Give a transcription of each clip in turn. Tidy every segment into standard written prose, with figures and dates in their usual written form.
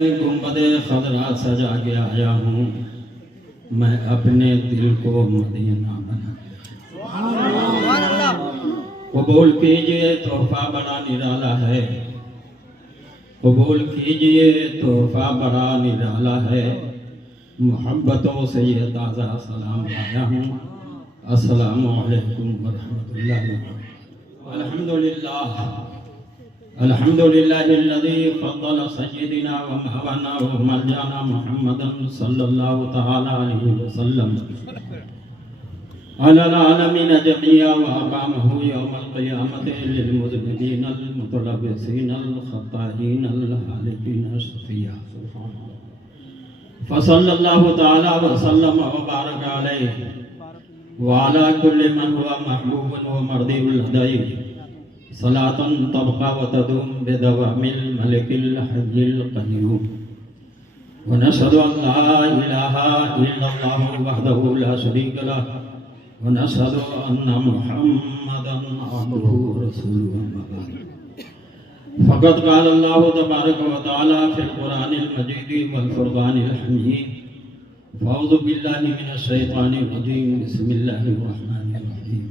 گنبد خضرا سجا کے آیا ہوں، میں اپنے دل کو مدینہ بنا۔ قبول کیجئے تحفہ بڑا نرالا ہے، قبول کیجئے تحفہ بڑا نرالا ہے، محبتوں سے یہ تازہ سلام لایا ہوں۔ السلام علیکم ورحمۃ اللہ وبرکاتہ۔ الحمدللہ الذی فضل سیدنا و مولانا و مرجانا محمدا صلی اللہ تعالی علیہ وسلم علی العالمین جميعا وأقامه يوم القیامة للمذنبین المتلبسین الخطائین الحالقین الشفیع، فصلی اللہ تعالی وسلم وبارک علیہ وعلى كل من هو محبوب ومرضي الهدي صلاة تبقى وتدوم بدوام الملك الحي القيوم، ونشهد أن لا إله إلا الله وحده لا شريك له، ونشهد أن محمدا عبده ورسوله، أما بعد فقد قال الله تبارك وتعالى في القرآن المجيد والفرقان الحميد، فأعوذ بالله من الشيطان الرجيم، بسم الله الرحمن الرحيم،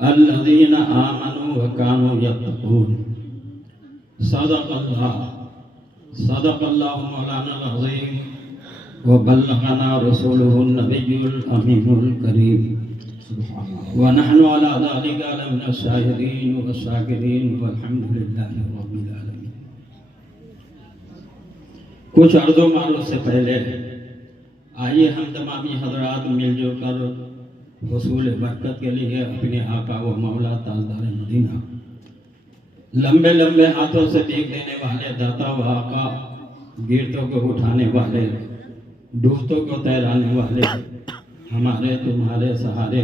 الذين آمنوا وكانوا يتقون، صدق الله مولانا العظيم، وبلغنا رسوله النبي الأمين الكريم، ونحن على ذلك لمن الشاهدين والشاكرين، والحمد لله رب العالمين۔ کچھ عرض و معروض سے پہلے آئیے ہم تمامی حضرات مل جل کر حصول برکت کے لیے اپنے آقا و مولا تاجدار مدینہ، لمبے لمبے ہاتھوں سے بھیک دینے والے داتا و آقا، گرتوں کو اٹھانے والے، ڈوبتوں کو تیرانے والے، ہمارے تمہارے سہارے،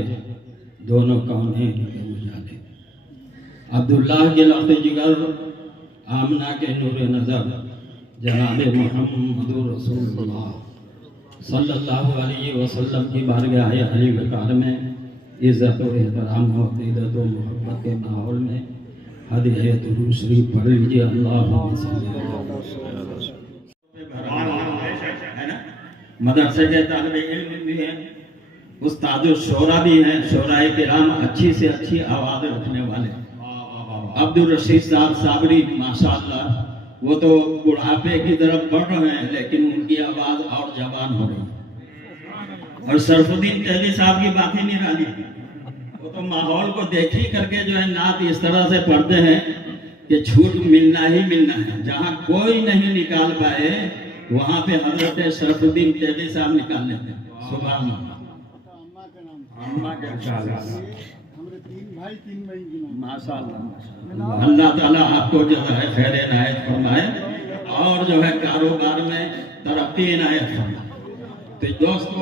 دونوں کونین کے اجالے، عبداللہ کے لخت جگر، آمنہ کے نور نظر، جناب محمد رسول اللہ صلی اللہ علیہ وسلم کی بارگاہ علی وقار میں عزت و احترام و عقیدت و محبت کے ماحول میں ہدیہ درود شریف پڑھ لیجیے۔ اللہم صلی اللہ علیہ وسلم۔ مدرسے کے طالب علم بھی ہیں، استاد الشورا بھی ہیں، شورائے کرام اچھی سے اچھی آواز رکھنے والے، عبدالرشید صاحب صابری ماشاءاللہ، وہ تو بڑھاپے کی طرف بڑھ رہے ہیں لیکن ان کی آواز اور جوان ہو رہی ہے، اور شرف الدین تہلی صاحب کی بات ہی نہیں رہی، وہ تو ماحول کو دیکھی کر کے جو ہے نعت اس طرح سے پڑھتے ہیں کہ چھوٹ ملنا ہی ملنا ہے، جہاں کوئی نہیں نکال پائے وہاں پہ حضرت شرف الدین تہلی صاحب نکال لیتے ہیں۔ سبحان اللہ۔ ماشاءاللہ اللہ تعالیٰ آپ کو جو ہے خیر عنایت فرمائے اور جو ہے کاروبار میں ترقی عنایت فرمائے۔ تو دوستو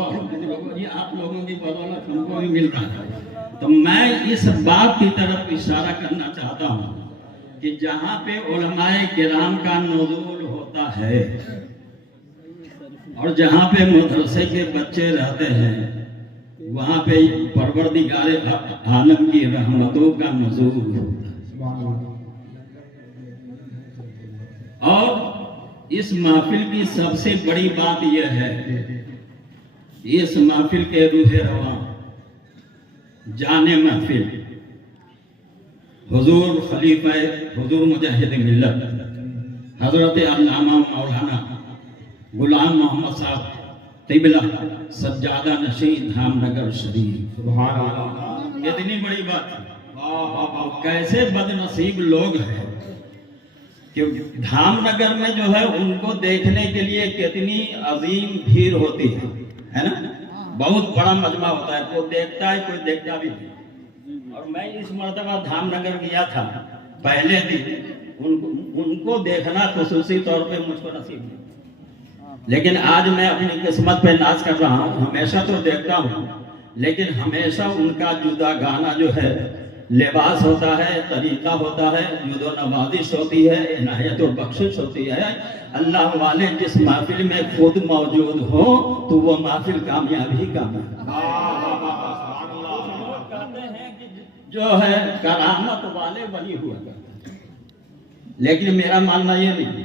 یہ آپ لوگوں کی بدولت ہم کو بھی مل رہا ہے، تو میں اس بات کی طرف اشارہ کرنا چاہتا ہوں کہ جہاں پہ علماء کرام کا نزول ہوتا ہے اور جہاں پہ مدرسے کے بچے رہتے ہیں وہاں پہ پروردگار عالم کی رحمتوں کا نزول ہوتا ہے، اور اس محفل کی سب سے بڑی بات یہ ہے، اس محفل کے روح رواں جان محفل حضور خلیفہ حضور مجاہد ملت حضرت علامہ مولانا غلام محمد صاحب قبلہ سجادہ نشین دھام نگر شریف۔ کتنی بڑی بات ہے، کیسے بد نصیب لوگ ہیں کہ دھام نگر میں جو ہے ان کو دیکھنے کے لیے کتنی عظیم بھیڑ ہوتی ہے نا، بہت بڑا مجمع ہوتا ہے، کوئی دیکھتا ہے کوئی دیکھتا بھی نہیں۔ اور میں اس مرتبہ دھام نگر گیا تھا پہلے دن، ان کو دیکھنا خصوصی طور پہ مجھ کو نصیب نہیں، لیکن آج میں اپنی قسمت پہ ناز کر رہا ہوں، ہمیشہ تو دیکھتا ہوں لیکن ہمیشہ ان کا جدا گانا جو ہے، لباس ہوتا ہے، طریقہ ہوتا ہے، جود و نوازش ہوتی ہے، عنایت و بخشش ہوتی ہے۔ اللہ والے جس محفل میں خود موجود ہو تو وہ محفل کامیاب ہی کامیاب۔ کہتے ہیں کہ جو ہے کرامت والے ولی ہوا کرتے ہیں، لیکن میرا ماننا یہ نہیں،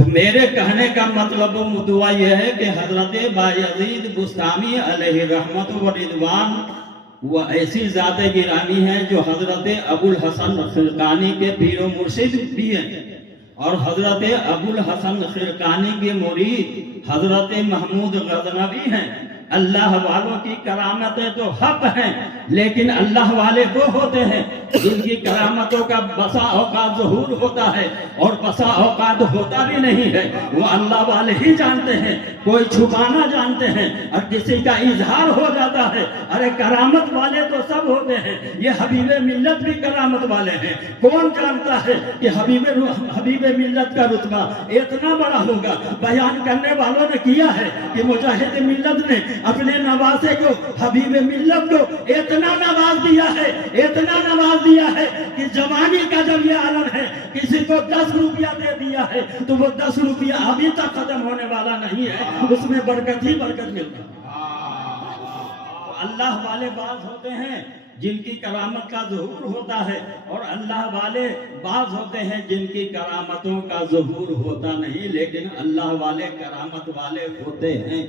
تو میرے کہنے کا مطلب و مدعا یہ ہے کہ حضرت بایزید بستامی علیہ رحمت و رضوان وہ ایسی ذات گرامی ہے جو حضرت ابو الحسن خرقانی کے پیر و مرشد بھی ہیں، اور حضرت ابو الحسن خرقانی کے مرید حضرت محمود غزنوی ہیں۔ اللہ والوں کی کرامتیں تو حق ہیں، لیکن اللہ والے وہ ہوتے ہیں جن کی کرامتوں کا بسا اوقات ظہور ہوتا ہے اور بسا اوقات ہوتا بھی نہیں ہے، وہ اللہ والے ہی جانتے ہیں۔ کوئی چھپانا جانتے ہیں اور کسی کا اظہار ہو جاتا ہے۔ ارے کرامت والے تو سب ہوتے ہیں، یہ حبیب ملت بھی کرامت والے ہیں۔ کون جانتا ہے کہ حبیب ملت کا رتبہ اتنا بڑا ہوگا؟ بیان کرنے والوں نے کیا ہے کہ مجاہد ملت نے اپنے نواسے کو، حبیب ملت کو اتنا نواز دیا ہے، اتنا نواز دیا ہے کہ جوانی کا جب یہ عالم ہے، کسی کو 10 روپیہ دے دیا ہے تو وہ 10 روپیہ ابھی تک ختم ہونے والا نہیں ہے، اس میں برکت ہی برکت ملتا ہے۔ اللہ والے بعض ہوتے ہیں جن کی کرامت کا ظہور ہوتا ہے، اور اللہ والے بعض ہوتے ہیں جن کی کرامتوں کا ظہور ہوتا نہیں، لیکن اللہ والے کرامت والے ہوتے ہیں۔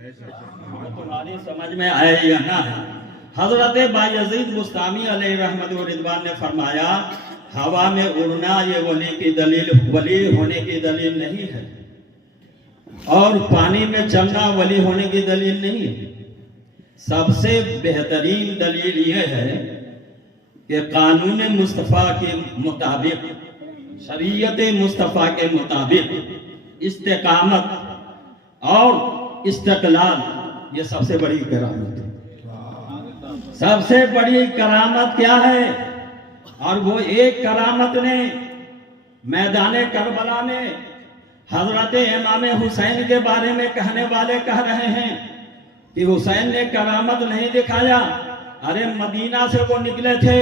تمہاری سمجھ میں آئے یا نہ؟ حضرت بایزید بستامی علیہ رحمت و رضوان نے فرمایا ہوا میں اڑنا یہ ولی ہونے کی دلیل نہیں ہے، اور پانی میں چلنا ولی ہونے کی دلیل نہیں ہے۔ سب سے بہترین دلیل یہ ہے کہ قانون مصطفیٰ کے مطابق، شریعت مصطفیٰ کے مطابق استقامت اور استقلال یہ سب سے بڑی کرامت ہے۔ سب سے بڑی کرامت کیا ہے؟ اور وہ ایک کرامت نے میدان کربلا میں حضرت امام حسین کے بارے میں کہنے والے کہہ رہے ہیں کہ حسین نے کرامت نہیں دکھایا۔ ارے مدینہ سے وہ نکلے تھے،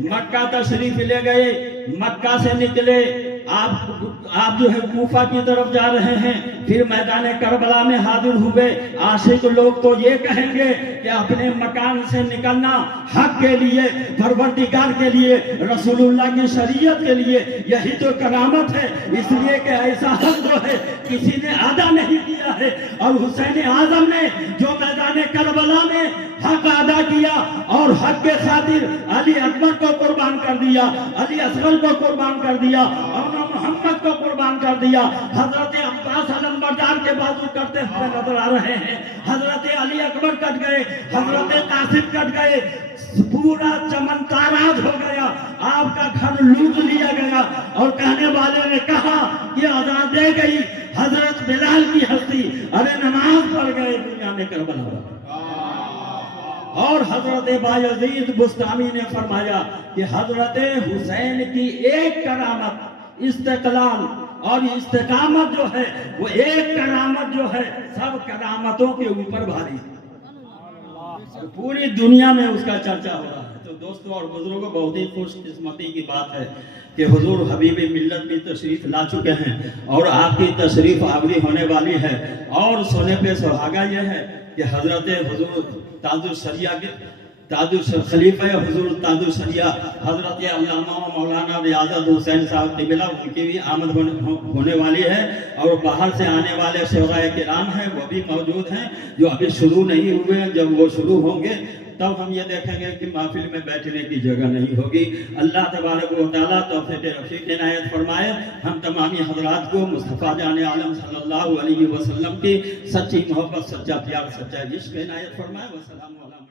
مکہ تشریف لے گئے، مکہ سے نکلے، آپ جو ہے کوفہ کی طرف جا رہے ہیں، پھر میدان کربلا میں حاضر ہوئے۔ عاشق لوگ تو یہ کہیں گے کہ اپنے مکان سے نکلنا حق کے لیے، پروردگار کے لیے، رسول اللہ کی شریعت کے لیے، یہی تو کرامت ہے، اس لیے کہ ایسا حق جو ہے کسی نے ادا نہیں کیا ہے۔ اور حسین اعظم نے جو میدان کربلا میں حق ادا کیا اور حق کے خاطر علی اکبر کو قربان کر دیا، علی اصغر کو قربان کر دیا، اور محمد کو قربان کر دیا۔ حضرت عباس علمبردار کے بازو کٹتے ہوئے نظر آ رہے ہیں، حضرت علی اکبر کٹ گئے، حضرت قاسم کٹ گئے، پورا چمن تاراج ہو گیا، آپ کا گھر لوٹ لیا گیا، اور کہنے والے نے کہا کہ اذان دے گئی حضرت بلال کی ہستی، ارے نماز پڑھ گئے دنیا میں کربلا میں۔ اور حضرت بایزید بستامی نے فرمایا کہ حضرت حسین کی ایک کرامت استقلال اور استقامت جو ہے، وہ ایک کرامت جو ہے سب کرامتوں کے اوپر بھاری ہے، پوری دنیا میں اس کا چرچا ہو رہا ہے۔ تو دوستوں اور بزرگوں، بہت ہی خوش قسمتی کی بات ہے کہ حضور حبیب ملت بھی تشریف لا چکے ہیں، اور آپ کی تشریف آوری ہونے والی ہے۔ اور سونے پہ سہاگا یہ ہے کہ حضرت حضور تاج الشریعہ کے خلیفہ حضور تاج الشریعہ حضرت علامہ مولانا ریاضت حسین صاحب قبلہ، ان کی بھی آمد ہونے والی ہے، اور باہر سے آنے والے شہدائے کرام ہیں وہ بھی موجود ہیں جو ابھی شروع نہیں ہوئے ہیں۔ جب وہ شروع ہوں گے تب ہم یہ دیکھیں گے کہ محفل میں بیٹھنے کی جگہ نہیں ہوگی۔ اللہ تبارک و تعالیٰ توفیق رفیق عنایت فرمائے، ہم تمامی حضرات کو مصطفیٰ جان عالم صلی اللہ علیہ وسلم کی سچی محبت، سچا پیار، سچا عشق عنایت فرمائے۔ والسلام علیکم۔